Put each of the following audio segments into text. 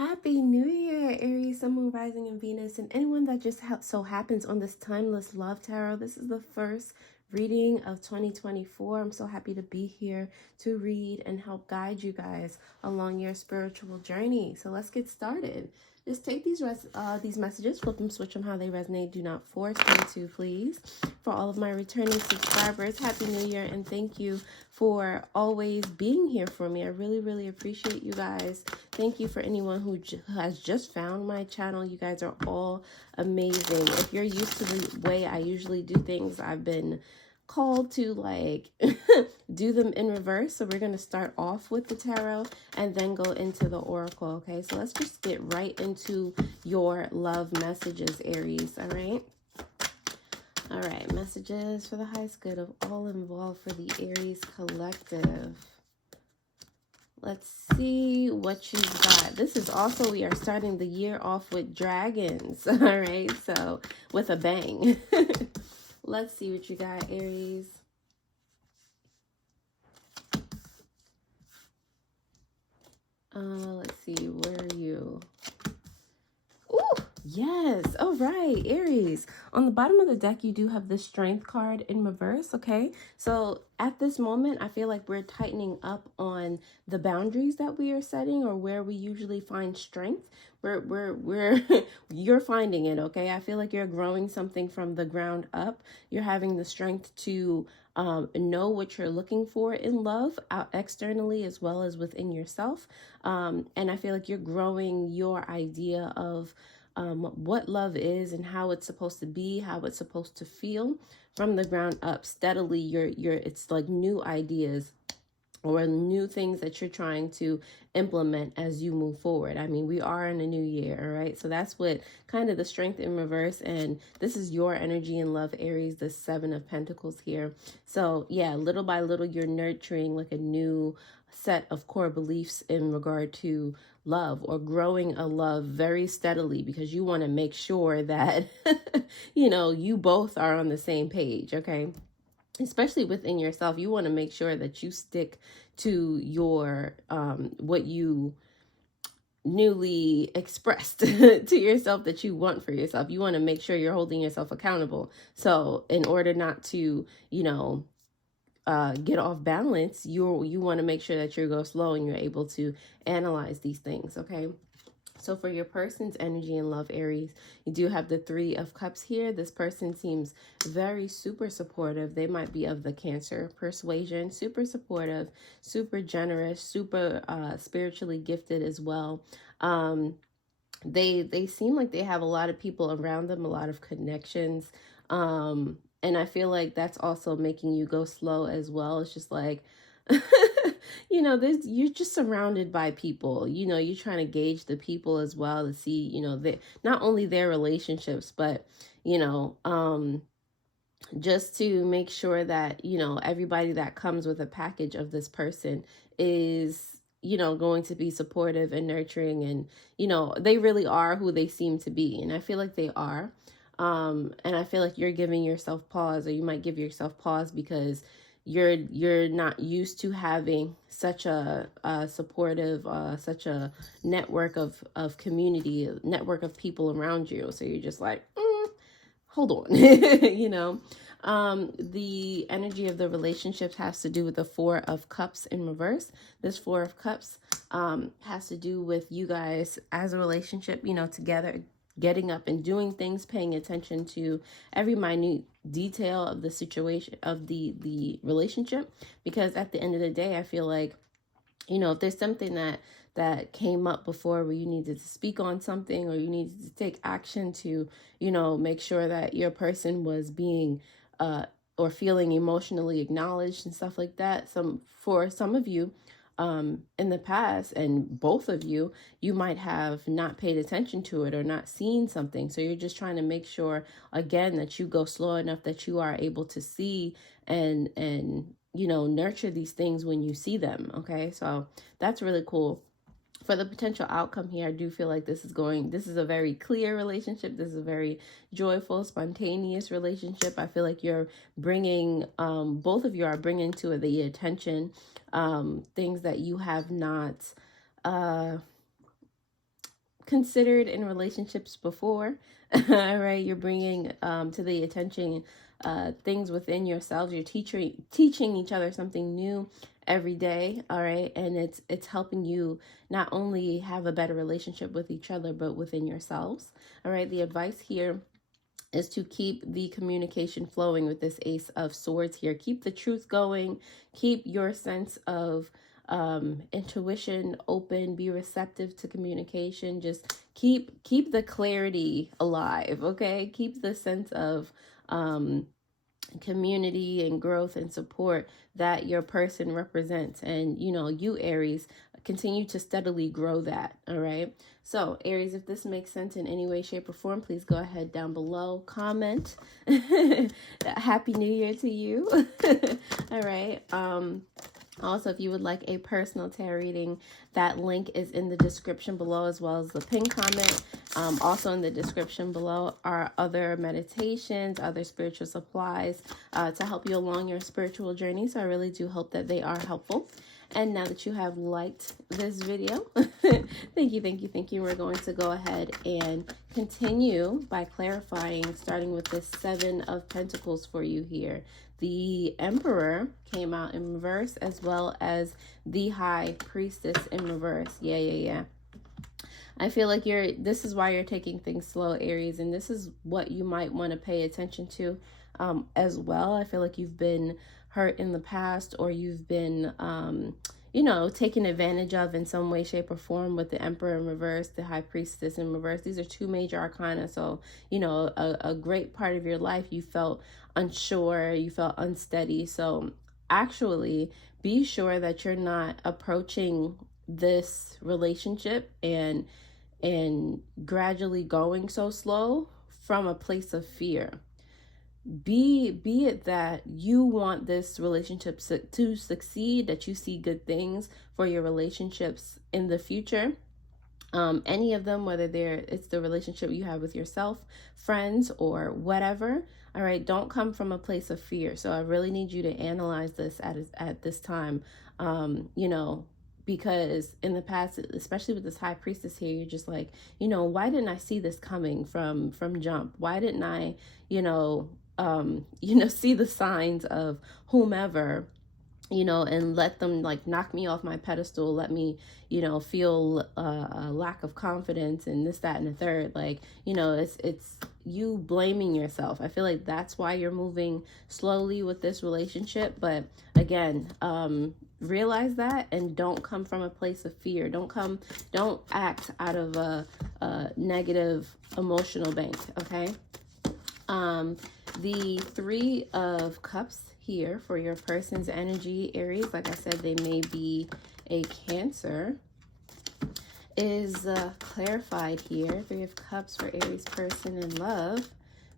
Happy New Year, Aries, Sun, Moon, Rising, and Venus, and anyone that just so happens on this Timeless Love Tarot. This is the first reading of 2024. I'm so happy to be here to read and help guide you guys along your spiritual journey. So let's get started. Just take these messages, flip them, switch them how they resonate. Do not force them to, please. For all of my returning subscribers, Happy New Year, and thank you for always being here for me. I really, really appreciate you guys. Thank you for anyone who has just found my channel. You guys are all amazing. If you're used to the way I usually do things, I've been called to like do them in reverse. So we're going to start off with the tarot and then go into the oracle. Okay, so let's just get right into your love messages, Aries. All right, messages for the highest good of all involved for the Aries collective. Let's see what you got. This is also, we are starting the year off with dragons. All right, so with a bang. Let's see what you got, Aries. Let's see, where are you? Ooh, yes. All right, Aries. On the bottom of the deck, you do have the Strength card in reverse, okay? So at this moment, I feel like we're tightening up on the boundaries that we are setting or where we usually find strength. You're finding it, okay? I feel like you're growing something from the ground up. You're having the strength to know what you're looking for in love out externally as well as within yourself. And I feel like you're growing your idea of what love is and how it's supposed to be, how it's supposed to feel from the ground up steadily. It's like new ideas or new things that you're trying to implement as you move forward. I mean, we are in a new year, all right? So that's what kind of the Strength in reverse, and this is your energy in love, Aries, the Seven of Pentacles here. So yeah, little by little, you're nurturing like a new set of core beliefs in regard to love, or growing a love very steadily, because you want to make sure that, you both are on the same page, okay? Especially within yourself, you want to make sure that you stick to your what you newly expressed to yourself that you want for yourself. You want to make sure you're holding yourself accountable. So in order not to, get off balance, you want to make sure that you go slow and you're able to analyze these things, okay? So for your person's energy in love, Aries, you do have the Three of Cups here. This person seems very super supportive. They might be of the Cancer persuasion, super supportive, super generous, super spiritually gifted as well. They seem like they have a lot of people around them, a lot of connections. And I feel like that's also making you go slow as well. It's just like, you're just surrounded by people. You're trying to gauge the people as well to see, not only their relationships, but, just to make sure that, everybody that comes with a package of this person is, going to be supportive and nurturing, and, they really are who they seem to be. And I feel like they are. And I feel like you're giving yourself pause, or you might give yourself pause because you're not used to having such a supportive, such a network of community, a network of people around you. So you're just like, hold on, the energy of the relationships has to do with the Four of Cups in reverse. This Four of Cups has to do with you guys as a relationship, together, getting up and doing things, paying attention to every minute detail of the situation, of the relationship. Because at the end of the day, I feel like, if there's something that came up before where you needed to speak on something, or you needed to take action to, make sure that your person was being or feeling emotionally acknowledged and stuff like that. For some of you, in the past, and both of you might have not paid attention to it or not seen something. So you're just trying to make sure, again, that you go slow enough that you are able to see and nurture these things when you see them. Okay, so that's really cool. For the potential outcome here, I do feel like this is a very clear relationship. This is a very joyful, spontaneous relationship. I feel like you're bringing, both of you are bringing to the attention things that you have not considered in relationships before. All right, you're bringing to the attention things within yourselves. You're teaching each other something new every day. All right, and it's helping you not only have a better relationship with each other, but within yourselves. All right, the advice here is to keep the communication flowing with this Ace of Swords here. Keep the truth going. Keep your sense of intuition open. Be receptive to communication. Just keep the clarity alive, okay? Keep the sense of community and growth and support that your person represents. And, you know, you, Aries, continue to steadily grow that. All right. So, Aries, if this makes sense in any way, shape, or form, please go ahead down below, comment. Happy New Year to you. All right. Also, if you would like a personal tarot reading, that link is in the description below, as well as the pinned comment. Also in the description below are other meditations, other spiritual supplies to help you along your spiritual journey. So I really do hope that they are helpful. And now that you have liked this video, thank you. We're going to go ahead and continue by clarifying, starting with this Seven of Pentacles for you here. The Emperor came out in reverse, as well as the High Priestess in reverse. Yeah. I feel like this is why you're taking things slow, Aries, and this is what you might want to pay attention to as well. I feel like you've been hurt in the past, or you've been, you know, taken advantage of in some way, shape, or form with the Emperor in reverse, the High Priestess in reverse. These are two major arcana. So, you know, a great part of your life, you felt unsure, you felt unsteady. So actually be sure that you're not approaching this relationship and gradually going so slow from a place of fear. Be it that you want this relationship to succeed, that you see good things for your relationships in the future. Any of them, whether it's the relationship you have with yourself, friends, or whatever. All right, don't come from a place of fear. So I really need you to analyze this at this time. You know, because in the past, especially with this High Priestess here, you're just like, you know, why didn't I see this coming from jump? Why didn't I, see the signs of whomever, you know, and let them like knock me off my pedestal, let me, you know, feel a lack of confidence and this, that, and the third. Like, you know, it's you blaming yourself. I feel like that's why you're moving slowly with this relationship. But again, realize that and don't come from a place of fear. Don't act out of a negative emotional bank, okay? The Three of Cups here for your person's energy, Aries, like I said, they may be a Cancer, is clarified here. Three of Cups for Aries person in love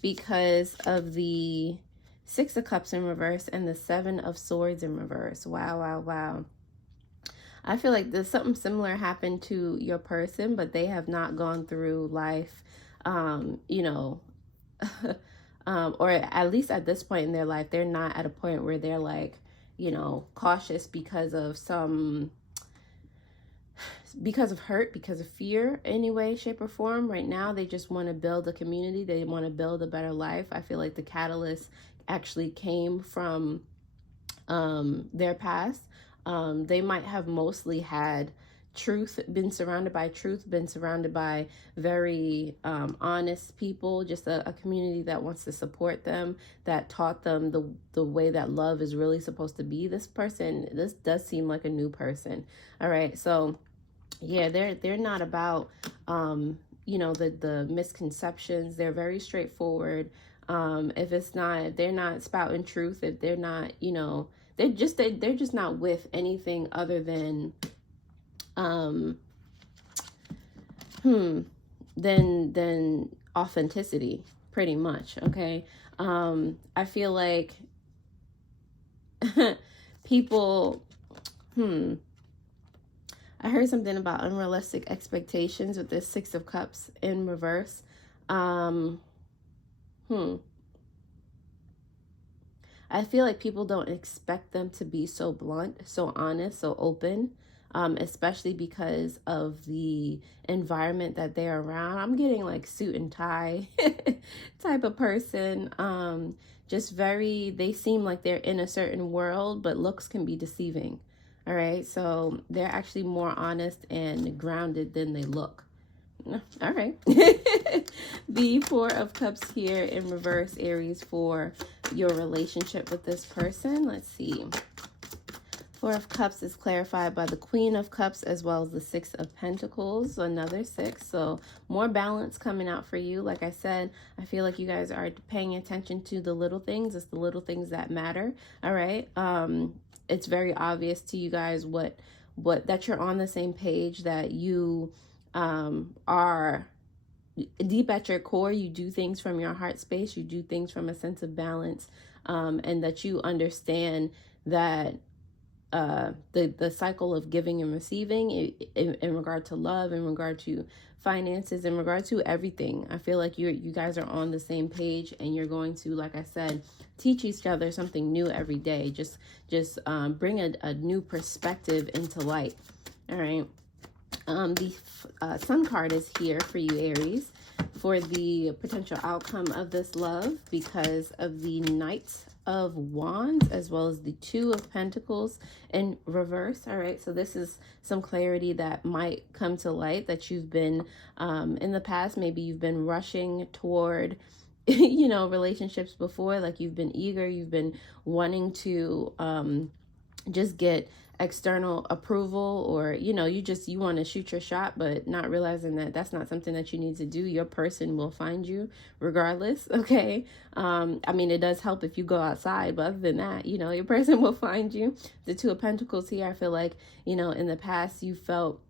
because of the Six of Cups in reverse and the Seven of Swords in reverse. Wow. I feel like there's something similar happened to your person, but they have not gone through life, you know, or at least at this point in their life, they're not at a point where they're like, you know, cautious because of hurt, because of fear, any way, shape, or form. Right now, they just want to build a community. They want to build a better life. I feel like the catalyst actually came from their past. They might have mostly had truth, been surrounded by very honest people, just a community that wants to support them, that taught them the way that love is really supposed to be. This does seem like a new person. All right, so yeah, they're not about you know, the misconceptions. They're very straightforward. If they're not spouting truth, if they're not, you know, they're just not with anything other than than authenticity, pretty much. Okay. I feel like people, I heard something about unrealistic expectations with this Six of Cups in reverse. I feel like people don't expect them to be so blunt, so honest, so open. especially because of the environment that they're around. I'm getting like suit and tie type of person. Just very, they seem like they're in a certain world, but looks can be deceiving. All right, so they're actually more honest and grounded than they look. All right. The Four of Cups here in reverse, Aries, for your relationship with this person. Let's see. Four of Cups is clarified by the Queen of Cups as well as the Six of Pentacles, another six. So more balance coming out for you. Like I said, I feel like you guys are paying attention to the little things. It's the little things that matter. All right. It's very obvious to you guys that you're on the same page, that you are deep at your core. You do things from your heart space. You do things from a sense of balance, and that you understand that the cycle of giving and receiving in regard to love, in regard to finances, in regard to everything. I feel like you guys are on the same page, and you're going to, like I said, teach each other something new every day. Just bring a new perspective into light. All right. The Sun card is here for you, Aries, for the potential outcome of this love because of the Knight of Wands as well as the Two of Pentacles in reverse. All right, so this is some clarity that might come to light that you've been in the past. Maybe you've been rushing toward relationships before, like you've been eager, you've been wanting to just get external approval, or you want to shoot your shot, but not realizing that that's not something that you need to do. Your person will find you regardless. Okay. I mean, it does help if you go outside, but other than that, your person will find you. The Two of Pentacles here, I feel like, in the past you felt,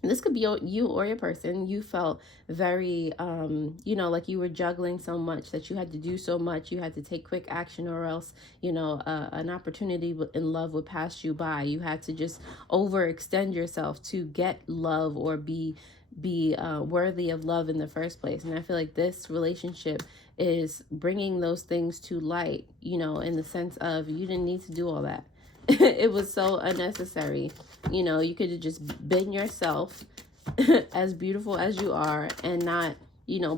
and this could be you or your person, you felt very, like you were juggling so much, that you had to do so much, you had to take quick action, or else, an opportunity in love would pass you by. You had to just overextend yourself to get love or be worthy of love in the first place. And I feel like this relationship is bringing those things to light, in the sense of you didn't need to do all that. It was so unnecessary. You could have just been yourself, as beautiful as you are, and not,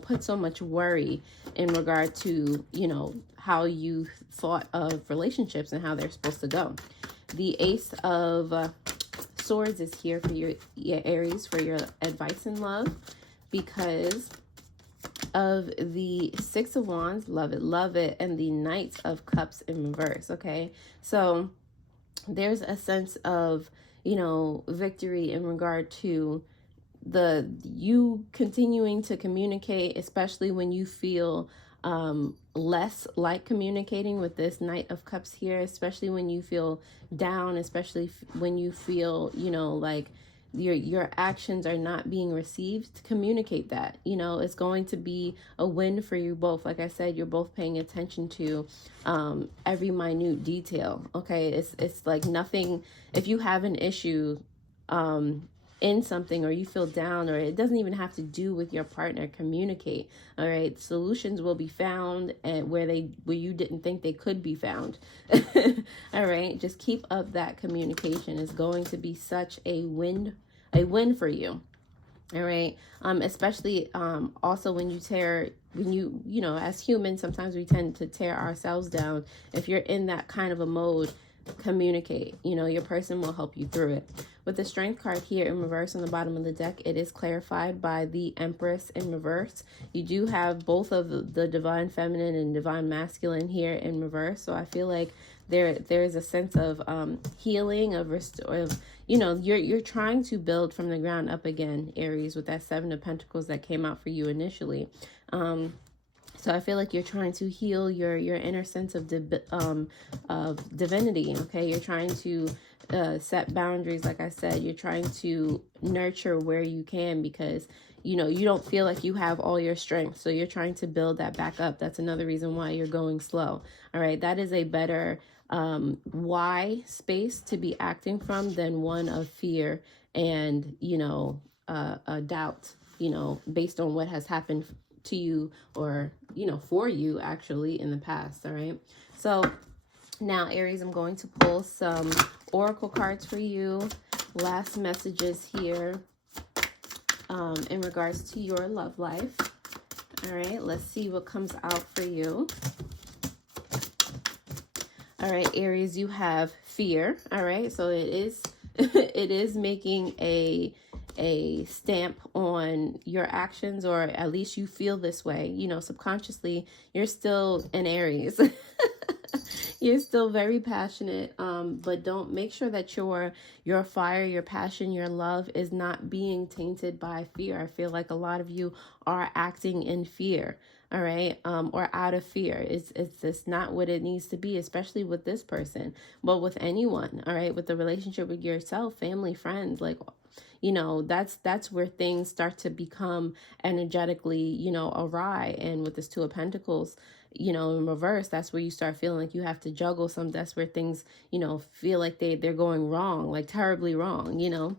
put so much worry in regard to, how you thought of relationships and how they're supposed to go. The Ace of Swords is here for your Aries, for your advice in love because of the Six of Wands, love it, and the Knight of Cups in reverse. Okay, so there's a sense of, victory in regard to you continuing to communicate, especially when you feel less like communicating with this Knight of Cups here, especially when you feel down, especially when you feel, like your actions are not being received. Communicate that. It's going to be a win for you both. Like I said, you're both paying attention to every minute detail. Okay, it's like nothing. If you have an issue in something, or you feel down, or it doesn't even have to do with your partner, communicate. All right, solutions will be found, and where you didn't think they could be found. All right, just keep up that communication. Is going to be such a win for you. All right, especially also when you as humans, sometimes we tend to tear ourselves down. If you're in that kind of a mode, communicate. Your person will help you through it. With the Strength card here in reverse on the bottom of the deck, it is clarified by the Empress in reverse. You do have both of the Divine Feminine and Divine Masculine here in reverse, so I feel like there is a sense of healing, of you're trying to build from the ground up again, Aries, with that Seven of Pentacles that came out for you initially. So I feel like you're trying to heal your inner sense of divinity. Okay, you're trying to set boundaries. Like I said, you're trying to nurture where you can, because you don't feel like you have all your strength. So you're trying to build that back up. That's another reason why you're going slow. All right, that is a better why space to be acting from than one of fear and a doubt, based on what has happened to you, or for you actually in the past. All right, so now, Aries, I'm going to pull some oracle cards for you. last messages here in regards to your love life. All right, let's see what comes out for you. All right, Aries, you have fear. All right, so it is it is making a stamp on your actions, or at least you feel this way. You know, subconsciously, you're still an Aries. You're still very passionate, but don't make sure that your fire, your passion, your love is not being tainted by fear. I feel like a lot of you are acting in fear, all right, or out of fear. It's just not what it needs to be, especially with this person, but with anyone, all right, with the relationship with yourself, family, friends, like, you know, that's where things start to become energetically, you know, awry. And with this Two of Pentacles, you know, in reverse, that's where you start feeling like you have to juggle some. That's where things, you know, feel like they're going wrong, like terribly wrong, you know.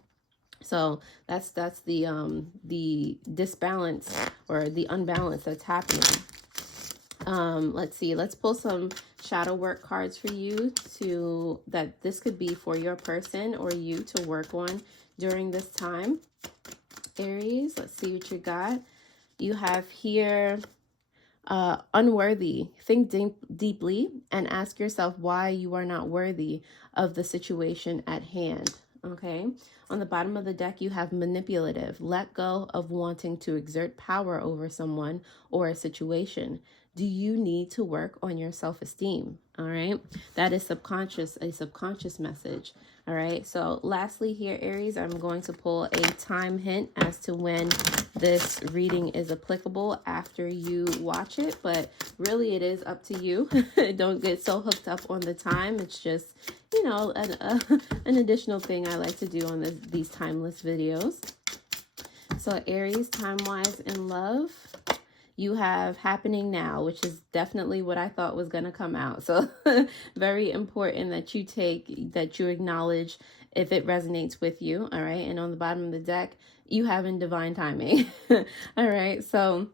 So that's the disbalance or the unbalance that's happening. Let's see, let's pull some shadow work cards for you that this could be for your person or you to work on during this time. Aries, let's see what you got. You have here unworthy. Think deeply and ask yourself why you are not worthy of the situation at hand. Okay. On the bottom of the deck, you have manipulative. Let go of wanting to exert power over someone or a situation. Do you need to work on your self-esteem? All right. That is a subconscious message. All right. So lastly here, Aries, I'm going to pull a time hint as to when this reading is applicable after you watch it. But really, it is up to you. Don't get so hooked up on the time. It's just, you know, an additional thing I like to do on these timeless videos. So Aries, time-wise in love, you have happening now, which is definitely what I thought was going to come out. So very important that you acknowledge if it resonates with you. All right. And on the bottom of the deck, you have in divine timing. All right. So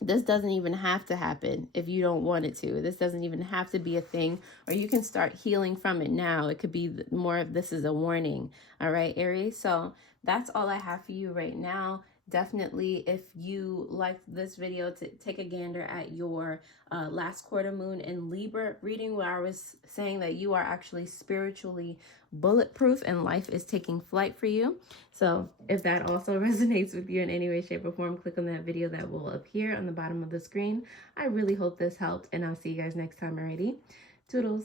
this doesn't even have to happen if you don't want it to. This doesn't even have to be a thing, or you can start healing from it now. It could be more of this is a warning. All right, Aries. So that's all I have for you right now. Definitely, if you liked this video, to take a gander at your last quarter moon in Libra reading, where I was saying that you are actually spiritually bulletproof and life is taking flight for you. So if that also resonates with you in any way, shape, or form, click on that video that will appear on the bottom of the screen. I really hope this helped, and I'll see you guys next time. Alrighty, toodles.